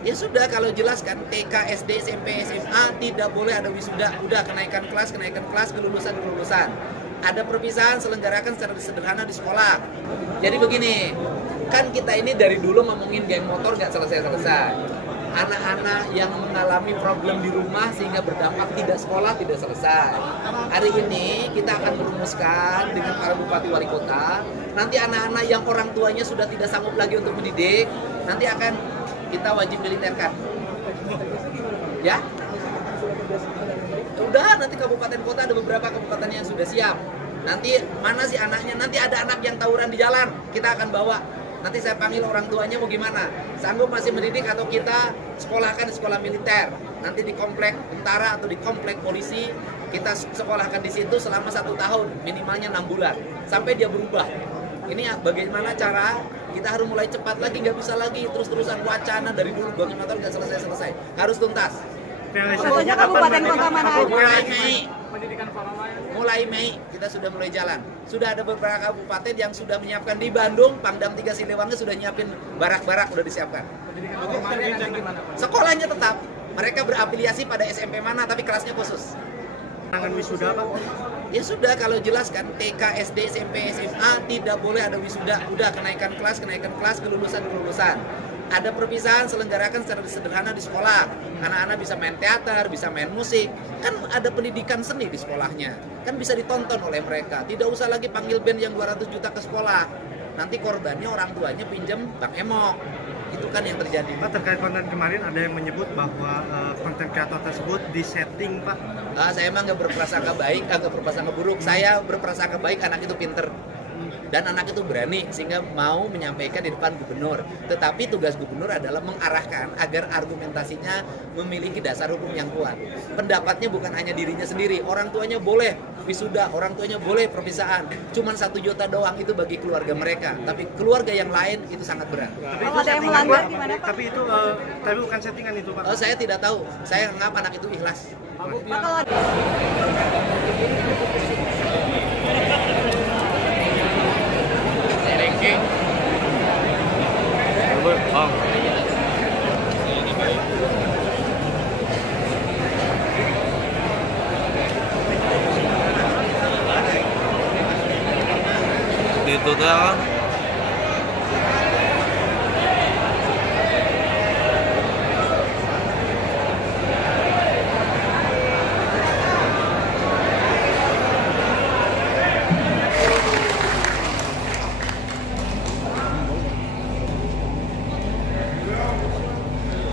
Ya sudah, kalau jelas kan TK, SD, SMP, SMA tidak boleh ada wisuda. Udah kenaikan kelas, kelulusan. Ada perpisahan selenggarakan secara sederhana di sekolah. Jadi begini, kan kita ini dari dulu ngomongin geng motor nggak selesai-selesai. Anak-anak yang mengalami problem di rumah sehingga berdampak tidak sekolah tidak selesai. Hari ini kita akan merumuskan dengan para bupati wali kota. Nanti anak-anak yang orang tuanya sudah tidak sanggup lagi untuk mendidik, nanti akan kita wajib militerkan. Ya? Udah, nanti kabupaten kota ada beberapa kabupaten yang sudah siap. Nanti mana sih anaknya? Nanti ada anak yang tawuran di jalan, kita akan bawa. Nanti saya panggil orang tuanya mau gimana? Sanggup masih mendidik atau kita sekolahkan di sekolah militer? Nanti di komplek tentara atau di komplek polisi, kita sekolahkan di situ selama 1 tahun, minimalnya 6 bulan, sampai dia berubah. Ini bagaimana cara kita harus mulai cepat lagi, nggak bisa lagi terus-terusan wacana dari dulu geng motor nggak selesai-selesai, harus tuntas. Realisasinya kapan kota mana aja? Mulai Mei kita sudah mulai jalan. Sudah ada beberapa kabupaten yang sudah menyiapkan di Bandung, Pangdam 3 Siliwangi sudah nyiapin barak-barak udah disiapkan. Sekolahnya tetap, mereka berafiliasi pada SMP mana tapi kelasnya khusus. Tangan wisuda Pak? Ya sudah, kalau jelas kan TK, SD, SMP, SMA tidak boleh ada wisuda. Udah kenaikan kelas, kelulusan. Ada perpisahan selenggarakan secara sederhana di sekolah. Anak-anak bisa main teater, bisa main musik. Kan ada pendidikan seni di sekolahnya. Kan bisa ditonton oleh mereka. Tidak usah lagi panggil band yang 200 juta ke sekolah. Nanti korbannya orang tuanya pinjam Bang Emok. Itu kan yang terjadi. Pak, terkait konten kemarin ada yang menyebut bahwa konten kreator tersebut disetting Pak. Saya emang nggak berprasangka baik, nggak berprasangka buruk. Saya berprasangka baik, anak itu pinter. Dan anak itu berani sehingga mau menyampaikan di depan gubernur. Tetapi tugas gubernur adalah mengarahkan agar argumentasinya memiliki dasar hukum yang kuat. Pendapatnya bukan hanya dirinya sendiri. Orang tuanya boleh wisuda, orang tuanya boleh perpisahan. Cuman 1 juta doang itu bagi keluarga mereka. Tapi keluarga yang lain itu sangat berat. Tapi itu ada yang melanggar gimana Pak? Tapi itu tapi bukan settingan itu Pak. Saya tidak tahu. Saya anggap anak itu ikhlas. Pak, Dito kan?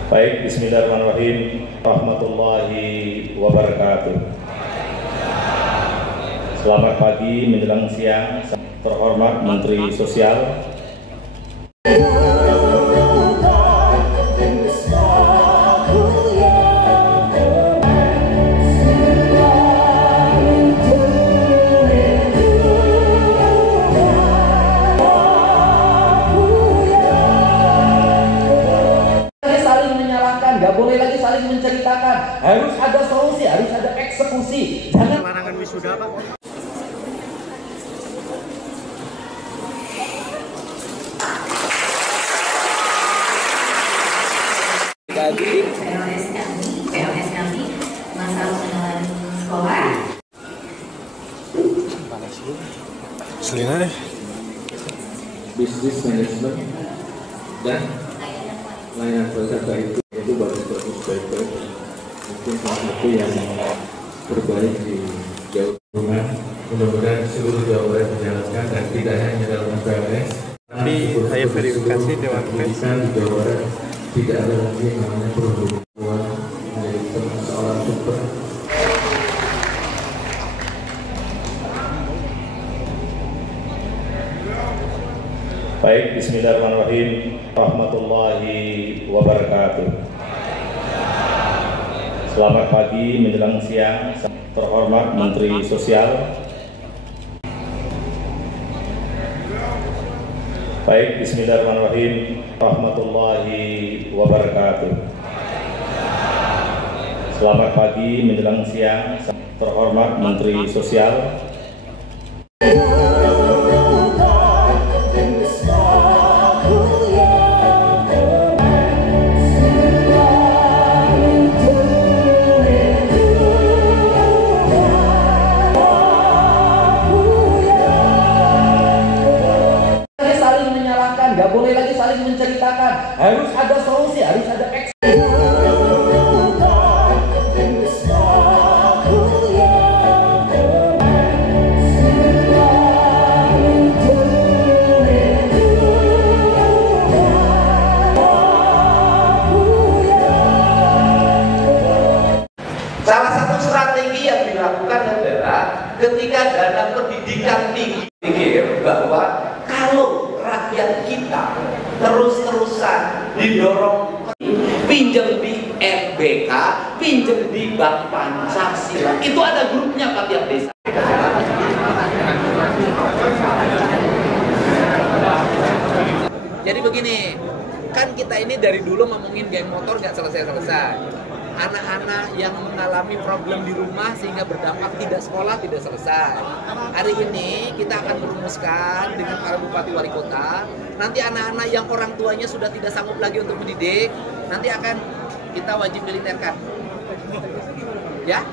Baik, bismillahirrahmanirrahim. Rahmatullahi wabarakatuh. Selamat pagi menjelang siang, terhormat Menteri Sosial. Nggak boleh lagi saling menceritakan, harus ada solusi, harus ada eksekusi. Jangan larangan wisuda Pak. Bagi PLS kami masalah pengenalan sekolah. Selina deh. Bisnis manajemen dan layanan wisata itu bagus-bagus baik-baik. Mungkin salah satu yang terbaik di Jawa Tengah. Mudah-mudahan seluruh Jawa Barat menjalankan dan tidak hanya dalam PLS. Tapi saya verifikasi Dewan Pendidikan di Jawa Barat tidak ada lagi yang namanya perempuan menjadi persoalan super. Baik, bismillahirrahmanirrahim. Rahmatullahi wabarakatuh. Selamat pagi menjelang siang, terhormat Menteri Sosial. Baik, bismillahirrahmanirrahim. Rahmatullahi wabarakatuh. Selamat pagi menjelang siang, terhormat Menteri Sosial. pasti harus ada action. Salah satu strategi yang dilakukan adalah ketika dana pendidikan tinggi, pikir bahwa kalau rakyat kita terus-terusan didorong pinjam di RBK, pinjam di Bank Pancasila, itu ada grupnya Pak tiap desa. Jadi begini, kan kita ini dari dulu ngomongin geng motor nggak selesai-selesai. Anak-anak yang mengalami problem di rumah sehingga berdampak tidak sekolah tidak selesai. Hari ini kita akan merumuskan dengan para bupati wali kota. Nanti anak-anak yang orang tuanya sudah tidak sanggup lagi untuk mendidik, nanti akan kita wajib militerkan. Ya?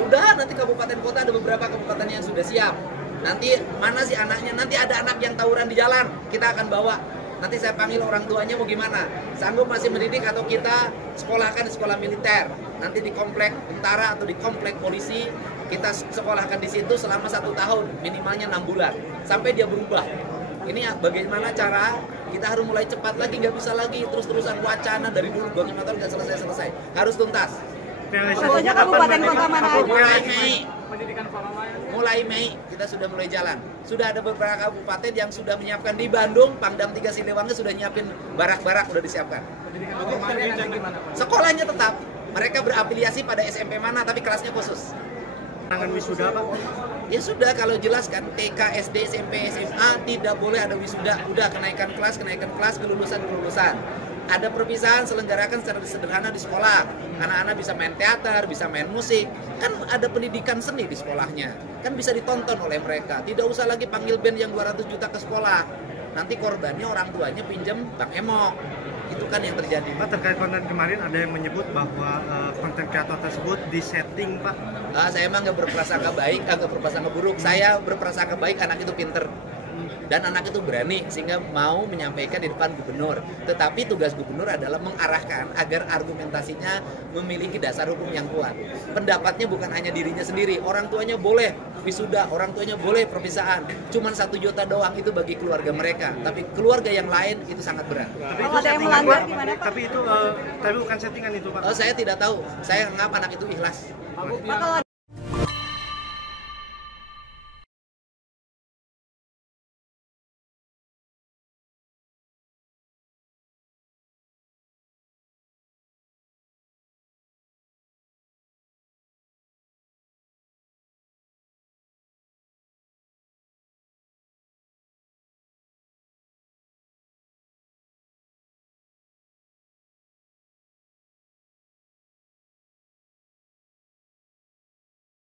Udah, nanti kabupaten kota ada beberapa kabupaten yang sudah siap. Nanti mana sih anaknya? Nanti ada anak yang tawuran di jalan, kita akan bawa. Nanti saya panggil orang tuanya mau gimana, sanggup masih mendidik atau kita sekolahkan di sekolah militer, nanti di komplek tentara atau di komplek polisi, kita sekolahkan di situ selama 1 tahun, minimalnya 6 bulan, sampai dia berubah. Ini bagaimana cara kita harus mulai cepat lagi, nggak bisa lagi terus-terusan wacana dari dulu bangun motor nggak selesai-selesai, harus tuntas. Realisasinya kabupaten kota mana aja? Mulai Mei kita sudah mulai jalan. Sudah ada beberapa kabupaten yang sudah menyiapkan di Bandung, Pangdam 3 Siliwangi sudah nyiapin barak-barak, udah disiapkan. Sekolahnya tetap, mereka berafiliasi pada SMP mana tapi kelasnya khusus. Tangan wisuda Pak? Ya sudah, kalau jelas kan TK, SD, SMP, SMA tidak boleh ada wisuda. Udah kenaikan kelas, kelulusan. Ada perpisahan, selenggarakan secara sederhana di sekolah. Anak-anak bisa main teater, bisa main musik. Kan ada pendidikan seni di sekolahnya. Kan bisa ditonton oleh mereka. Tidak usah lagi panggil band yang 200 juta ke sekolah. Nanti korbannya orang tuanya pinjam Bang Emok. Itu kan yang terjadi. Pak, terkait konten kemarin ada yang menyebut bahwa konten kreator tersebut disetting Pak. Saya emang nggak berprasangka baik, nggak berprasangka buruk. Saya berprasangka baik, anak itu pinter. Dan anak itu berani sehingga mau menyampaikan di depan gubernur. Tetapi tugas gubernur adalah mengarahkan agar argumentasinya memiliki dasar hukum yang kuat. Pendapatnya bukan hanya dirinya sendiri. Orang tuanya boleh wisuda, orang tuanya boleh perpisahan. Cuman 1 juta doang itu bagi keluarga mereka. Tapi keluarga yang lain itu sangat berat. Tapi Kalau ada yang melanggar gimana Pak? Tapi itu bukan settingan itu Pak. Saya tidak tahu. Saya anggap anak itu ikhlas. Pak, kalau